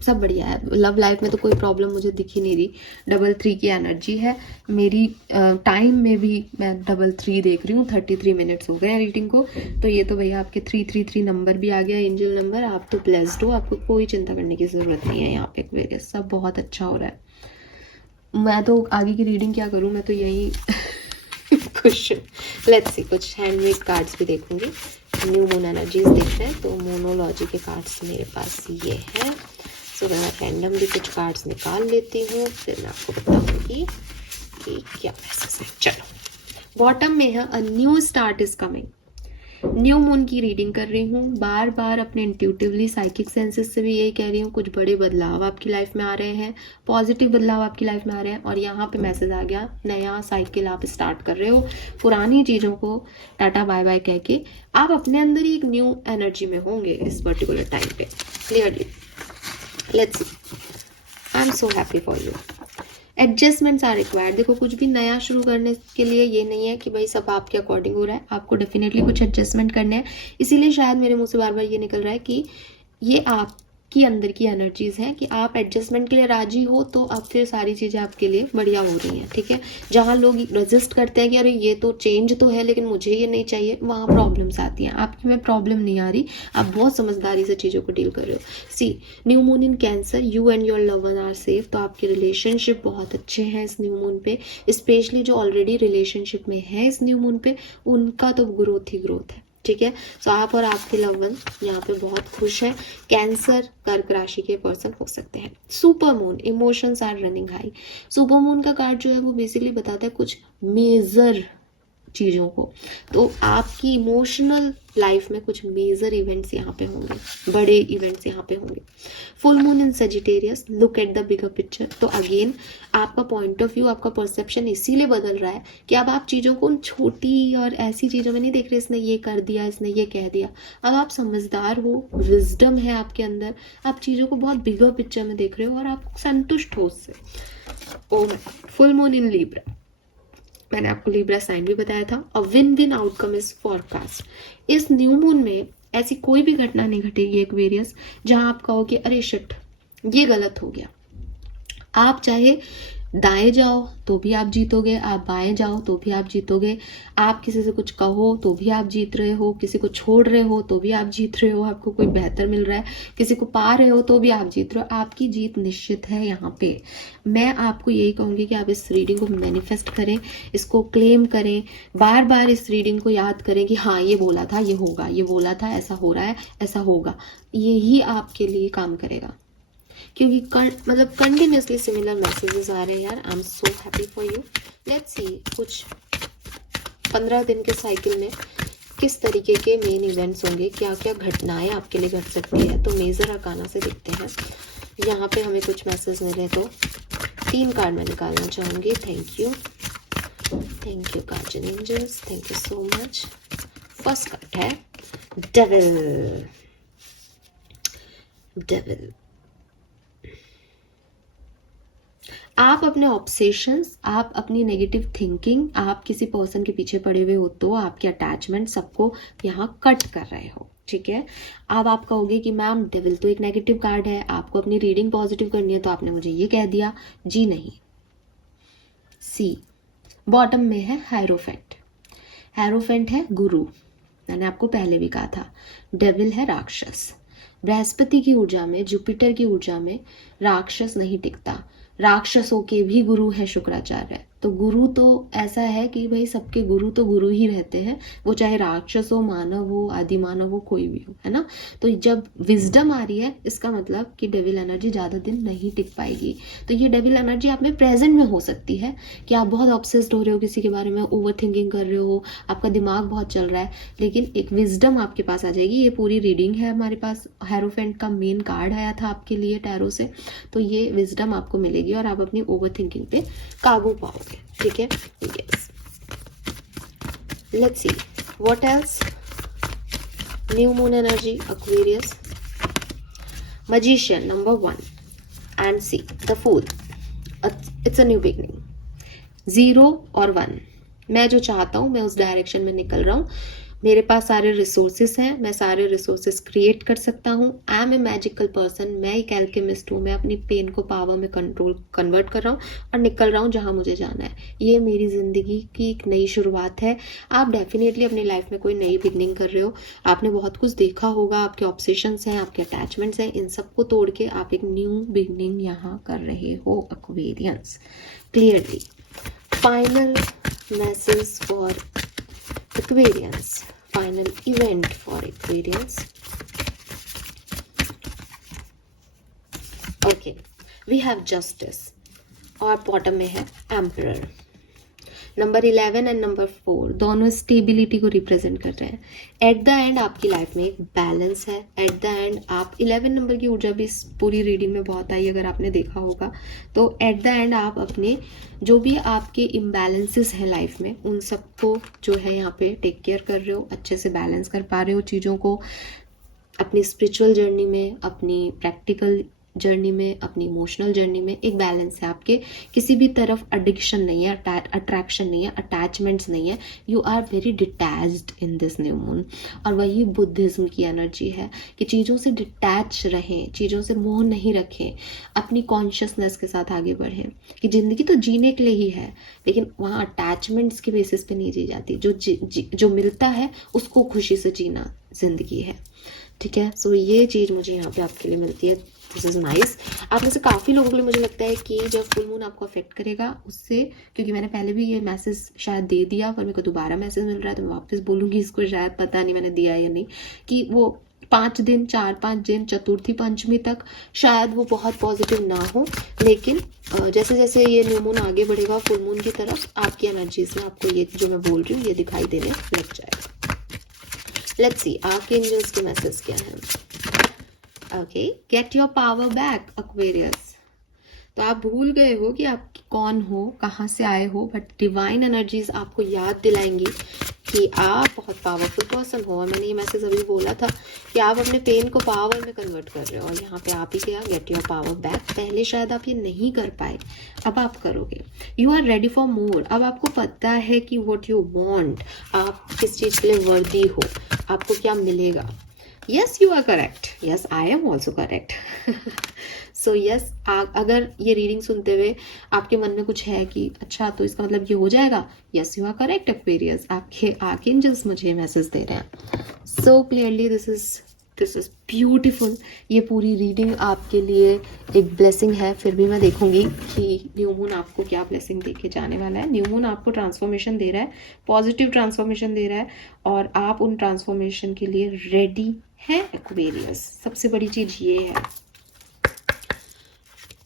सब बढ़िया है। लव लाइफ में तो कोई प्रॉब्लम मुझे दिख ही नहीं रही। 3 की एनर्जी है मेरी, टाइम में भी मैं 3 देख रही हूँ। 33 मिनट्स हो गए रीडिंग को, तो ये तो भैया आपके 333 नंबर भी आ गया, एंजल नंबर। आप तो ब्लेस्ड हो, आपको कोई चिंता करने की ज़रूरत नहीं है यहाँ पे एक्वेरियस, सब बहुत अच्छा हो रहा है। मैं तो आगे की रीडिंग क्या करूँ, मैं तो यही खुश। लेट्स सी कुछ हैंडमेड कार्ड्स भी देखूंगी। न्यू मून एनर्जीज देख रहे हैं तो मोनोलॉजी के कार्ड्स मेरे पास ये है। सो मैं रैंडमली कुछ कार्ड्स निकाल लेती हूँ, फिर मैं आपको बताऊंगी कि क्या मैसेज है। चलो, बॉटम में है a new start is coming. New moon की रीडिंग कर रही हूँ, बार बार अपने इंट्यूटिवली साइकिक सेंसेस से भी यही कह रही हूँ, कुछ बड़े बदलाव आपकी लाइफ में आ रहे हैं, पॉजिटिव बदलाव आपकी लाइफ में आ रहे हैं। और यहाँ पे मैसेज आ गया, नया साइकिल आप स्टार्ट कर रहे हो, पुरानी चीज़ों को टाटा बाय बाय कह के आप अपने अंदर ही एक न्यू एनर्जी में होंगे इस पर्टिकुलर टाइम पे, clearly. Let's see, I am so happy for you. Adjustments are required. देखो कुछ भी नया शुरू करने के लिए ये नहीं है कि भाई सब आपके अकॉर्डिंग हो रहा है, आपको डेफिनेटली कुछ एडजस्टमेंट करने हैं। इसीलिए शायद मेरे मुंह से बार बार ये निकल रहा है कि ये आपकी अंदर की एनर्जीज हैं कि आप एडजस्टमेंट के लिए राजी हो, तो अब फिर सारी चीज़ें आपके लिए बढ़िया हो रही हैं, ठीक है। जहाँ लोग रेजिस्ट करते हैं कि अरे ये तो चेंज तो है लेकिन मुझे ये नहीं चाहिए, वहाँ प्रॉब्लम्स आती हैं। आपकी में प्रॉब्लम नहीं आ रही, आप बहुत समझदारी से चीज़ों को डील कर रहे हो। See, new moon in cancer, you and your love one are safe. तो आपके रिलेशनशिप बहुत अच्छे हैं इस न्यू मून पे, स्पेशली जो ऑलरेडी रिलेशनशिप में है इस न्यू मून पे, उनका तो ग्रोथ ही ग्रोथ है, ठीक है। सो आप और आपके लव वन यहाँ पे बहुत खुश है। कैंसर कर्क राशि के पर्सन हो सकते हैं। Super moon, emotions are running high. Super moon का कार्ड जो है वो बेसिकली बताता है कुछ मेजर चीज़ों को, तो आपकी इमोशनल लाइफ में कुछ मेजर इवेंट्स यहाँ पे होंगे, बड़े इवेंट्स यहाँ पे होंगे। Full moon in Sagittarius, look at the bigger picture. तो अगेन आपका पॉइंट ऑफ व्यू, आपका परसेप्शन इसीलिए बदल रहा है कि अब आप चीज़ों को उन छोटी और ऐसी चीज़ों में नहीं देख रहे, इसने ये कर दिया, इसने ये कह दिया। अब आप समझदार हो, विजडम है आपके अंदर, आप चीज़ों को बहुत बिगर पिक्चर में देख रहे हो और आप संतुष्ट हो उससे। Oh my, full moon in Libra, मैंने आपको लिब्रा साइन भी बताया था। A win win outcome is forecast. इस न्यू मून में ऐसी कोई भी घटना नहीं घटेगी एक्वेरियस जहां आप कहो कि अरे शिट ये गलत हो गया। आप चाहे दाएं जाओ तो भी आप जीतोगे, आप बाएं जाओ तो भी आप जीतोगे, आप किसी से कुछ कहो तो भी आप जीत रहे हो, किसी को छोड़ रहे हो तो भी आप जीत रहे हो, आपको कोई बेहतर मिल रहा है, किसी को पा रहे हो तो भी आप जीत रहे हो। आपकी जीत निश्चित है यहाँ पे। मैं आपको यही कहूँगी कि आप इस रीडिंग को मैनिफेस्ट करें, इसको क्लेम करें, बार बार इस रीडिंग को याद करें कि हाँ ये बोला था, ये होगा, ये बोला था, ऐसा हो रहा है, ऐसा होगा। यही आपके लिए काम करेगा, क्योंकि मतलब कंटिन्यूसली सिमिलर मैसेजेस आ रहे हैं यार। आई am so happy for you. Let's see कुछ 15 दिन के साइकिल में किस तरीके के मेन इवेंट्स होंगे, क्या क्या घटनाएं आपके लिए घट सकती है। तो मेजर अकाना से देखते हैं, यहाँ पे हमें कुछ मैसेज मिले तो 3 कार्ड मैं निकालना चाहूँगी। Thank you guardian angels, thank you so much. First card है डेविल। आप अपने ऑब्सेशंस, आप अपनी नेगेटिव थिंकिंग, आप किसी पर्सन के पीछे पड़े हुए हो तो आपके अटैचमेंट सबको यहाँ कट कर रहे हो, ठीक है। अब आप कहोगे कि मैम डेविल तो एक नेगेटिव कार्ड है, आपको अपनी रीडिंग पॉजिटिव करनी है तो आपने मुझे ये कह दिया। जी नहीं। सी, बॉटम में है हायरोफेंट। हायरोफेंट है गुरु, मैंने आपको पहले भी कहा था। डेविल है राक्षस। बृहस्पति की ऊर्जा में, जुपिटर की ऊर्जा में राक्षस नहीं टिकता। राक्षसों के भी गुरु है शुक्राचार्य। तो गुरु तो ऐसा है कि भाई सबके गुरु तो गुरु ही रहते हैं, वो चाहे राक्षस हो, मानव हो, आदि मानव हो, कोई भी हो, है ना। तो जब विजडम आ रही है इसका मतलब कि डेविल एनर्जी ज़्यादा दिन नहीं टिक पाएगी। तो ये डेविल एनर्जी आप में प्रेजेंट में हो सकती है कि आप बहुत ऑब्सेस्ड हो रहे हो किसी के बारे में, ओवर थिंकिंग कर रहे हो, आपका दिमाग बहुत चल रहा है, लेकिन एक विजडम आपके पास आ जाएगी। ये पूरी रीडिंग है हमारे पास, हेरोफेंट का मेन कार्ड आया था आपके लिए टैरो से, तो ये विजडम आपको मिलेगी और आप अपनी ओवर थिंकिंग पे काबू पाओगे, ठीक है। Yes, let's see what else. New moon energy Aquarius, magician number 1 and see the fool, it's a new beginning। 0 और 1, मैं जो चाहता हूँ मैं उस डायरेक्शन में निकल रहा हूँ। मेरे पास सारे रिसोर्सेस हैं, मैं सारे रिसोर्सेस क्रिएट कर सकता हूँ। I am a magical person, मैं एक एल्केमिस्ट हूँ। मैं अपनी पेन को पावर में कन्वर्ट कर रहा हूँ और निकल रहा हूँ जहाँ मुझे जाना है। ये मेरी ज़िंदगी की एक नई शुरुआत है। आप डेफिनेटली अपनी लाइफ में कोई नई बिगनिंग कर रहे हो। आपने बहुत कुछ देखा होगा, आपके ऑब्सेशंस हैं, आपके अटैचमेंट्स हैं, इन सबको तोड़ के आप एक न्यू बिगनिंग यहाँ कर रहे हो Aquarians. Clearly final message for Aquarians, final event for Aquarians। Okay, we have justice और बॉटम में है Emperor। नंबर 11 एंड नंबर 4 दोनों स्टेबिलिटी को रिप्रेजेंट कर रहे हैं। एट द एंड आपकी लाइफ में एक बैलेंस है। एट द एंड आप 11 नंबर की ऊर्जा भी इस पूरी रीडिंग में बहुत आई, अगर आपने देखा होगा तो। एट द एंड आप अपने जो भी आपके इम्बैलेंसेस हैं लाइफ में, उन सबको जो है यहाँ पे टेक केयर कर रहे हो, अच्छे से बैलेंस कर पा रहे हो चीज़ों को, अपनी स्पिरिचुअल जर्नी में, अपनी प्रैक्टिकल जर्नी में, अपनी इमोशनल जर्नी में एक बैलेंस है। आपके किसी भी तरफ एडिक्शन नहीं है, अट्रैक्शन नहीं है, अटैचमेंट्स नहीं है। You are very detached in this new moon. और वही बुद्धिज्म की एनर्जी है कि चीज़ों से डिटैच रहें, चीज़ों से मोह नहीं रखें, अपनी कॉन्शियसनेस के साथ आगे बढ़ें। कि ज़िंदगी तो जीने के लिए ही है, लेकिन वहाँ अटैचमेंट्स की बेसिस पे नहीं जी जाती। जो मिलता है उसको खुशी से जीना ज़िंदगी है। ठीक है, सो ये चीज़ मुझे यहाँ पे आपके लिए मिलती है। This is nice. आप में से काफ़ी लोगों के लिए मुझे लगता है कि जब फुल मून आपको अफेक्ट करेगा उससे, क्योंकि मैंने पहले भी ये मैसेज शायद दे दिया, पर मेरे को दोबारा मैसेज मिल रहा है तो मैं वापस बोलूँगी इसको, शायद पता नहीं मैंने दिया या नहीं, कि वो 5 दिन, 4-5 दिन चतुर्थी पंचमी तक शायद वो बहुत पॉजिटिव ना हो, लेकिन जैसे जैसे ये न्यू मून आगे बढ़ेगा फुल मून की तरफ, आपकी एनर्जीज में आपको ये जो मैं बोल रही हूँ ये दिखाई देने लग जाएगा। लेट्स सी आर्कएंजल्स के मैसेज क्या है। Okay, get your power back Aquarius. तो आप भूल गए हो कि आप कौन हो, कहाँ से आए हो, बट डिवाइन एनर्जीज आपको याद दिलाएंगी कि आप बहुत पावरफुल पर्सन हो। और मैंने ये मैसेज अभी बोला था कि आप अपने पेन को पावर में कन्वर्ट कर रहे हो, और यहाँ पे आप ही क्या, गेट योर पावर बैक। पहले शायद आप ये नहीं कर पाए, अब आप करोगे। You are ready for more. अब आपको पता है कि व्हाट यू वांट, आप किस चीज़ के लिए वर्दी हो, आपको क्या मिलेगा। Yes, you are correct. Yes, I am also correct. So yes, अगर ये रीडिंग सुनते हुए आपके मन में कुछ है कि अच्छा तो इसका मतलब ये हो जाएगा, yes you are correct Aquarius. आपके आर्कएंजल्स मुझे मैसेज दे रहे हैं so clearly. This is beautiful. ये पूरी रीडिंग आपके लिए एक ब्लेसिंग है। फिर भी मैं देखूंगी कि न्यू मून आपको क्या ब्लेसिंग दे के जाने वाला है। न्यू मून आपको ट्रांसफॉर्मेशन दे रहा है, पॉजिटिव ट्रांसफॉर्मेशन दे रहा है, और आप उन ट्रांसफॉर्मेशन के लिए रेडी हैं एक्वेरियस। सबसे बड़ी चीज़ ये है।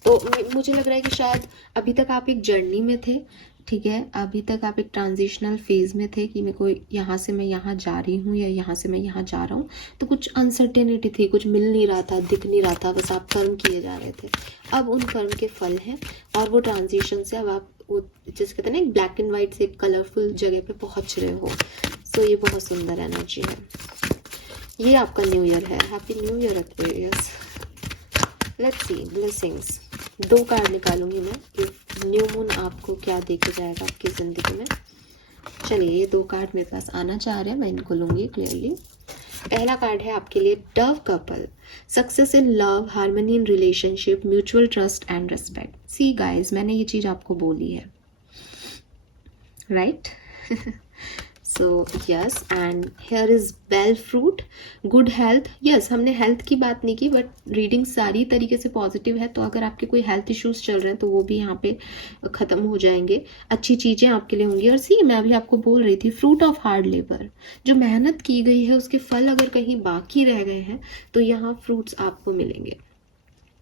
तो मुझे लग रहा है कि शायद अभी तक आप एक जर्नी में थे, ठीक है, अभी तक आप एक ट्रांजिशनल फेज में थे कि मेरे को यहाँ से मैं यहाँ जा रही हूँ या यहाँ से मैं यहाँ जा रहा हूँ। तो कुछ अनसर्टेनिटी थी, कुछ मिल नहीं रहा था, दिख नहीं रहा था, बस आप कर्म किए जा रहे थे। अब उन कर्म के फल हैं, और वो ट्रांजिशन से अब आप वो जिस कहते हैं ना, एक ब्लैक एंड वाइट से एक कलरफुल जगह पे पहुँच रहे हो। सो ये बहुत सुंदर एनर्जी है। ये आपका न्यू ईयर है। Happy new year Aquarius. Let's see blessings. 2 card निकालूंगी मैं कि न्यू मून आपको क्या देके जाएगा आपकी ज़िंदगी में। चलिए, ये 2 कार्ड मेरे पास आना चाह रहे हैं, मैं इनको लूँगी क्लियरली। पहला कार्ड है आपके लिए dove couple, success in love, harmony in relationship, mutual trust and respect. See guys, मैंने ये चीज़ आपको बोली है, right? So yes, and here is bell fruit, good health. Yes, हमने हेल्थ की बात नहीं की, बट रीडिंग सारी तरीके से पॉजिटिव है। तो अगर आपके कोई हेल्थ इश्यूज चल रहे हैं तो वो भी यहाँ पे ख़त्म हो जाएंगे, अच्छी चीज़ें आपके लिए होंगी। और सी, मैं अभी आपको बोल रही थी, फ्रूट ऑफ हार्ड लेबर, जो मेहनत की गई है उसके फल अगर कहीं बाकी रह गए हैं तो यहाँ फ्रूट्स आपको मिलेंगे।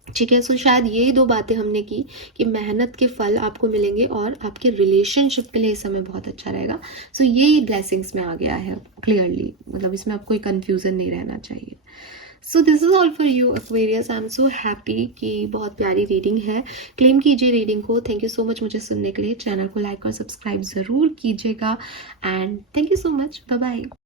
ठीक है, सो शायद यही 2 बातें हमने की कि मेहनत के फल आपको मिलेंगे और आपके रिलेशनशिप के लिए इस समय बहुत अच्छा रहेगा। सो ये ब्लेसिंग्स में आ गया है क्लियरली, मतलब इसमें अब कोई कंफ्यूजन नहीं रहना चाहिए। So this is all for you Aquarius. I am so happy कि बहुत प्यारी रीडिंग है। क्लेम कीजिए रीडिंग को। थैंक यू सो मच मुझे सुनने के लिए। चैनल को लाइक और सब्सक्राइब ज़रूर कीजिएगा, and thank you so much. Bye bye.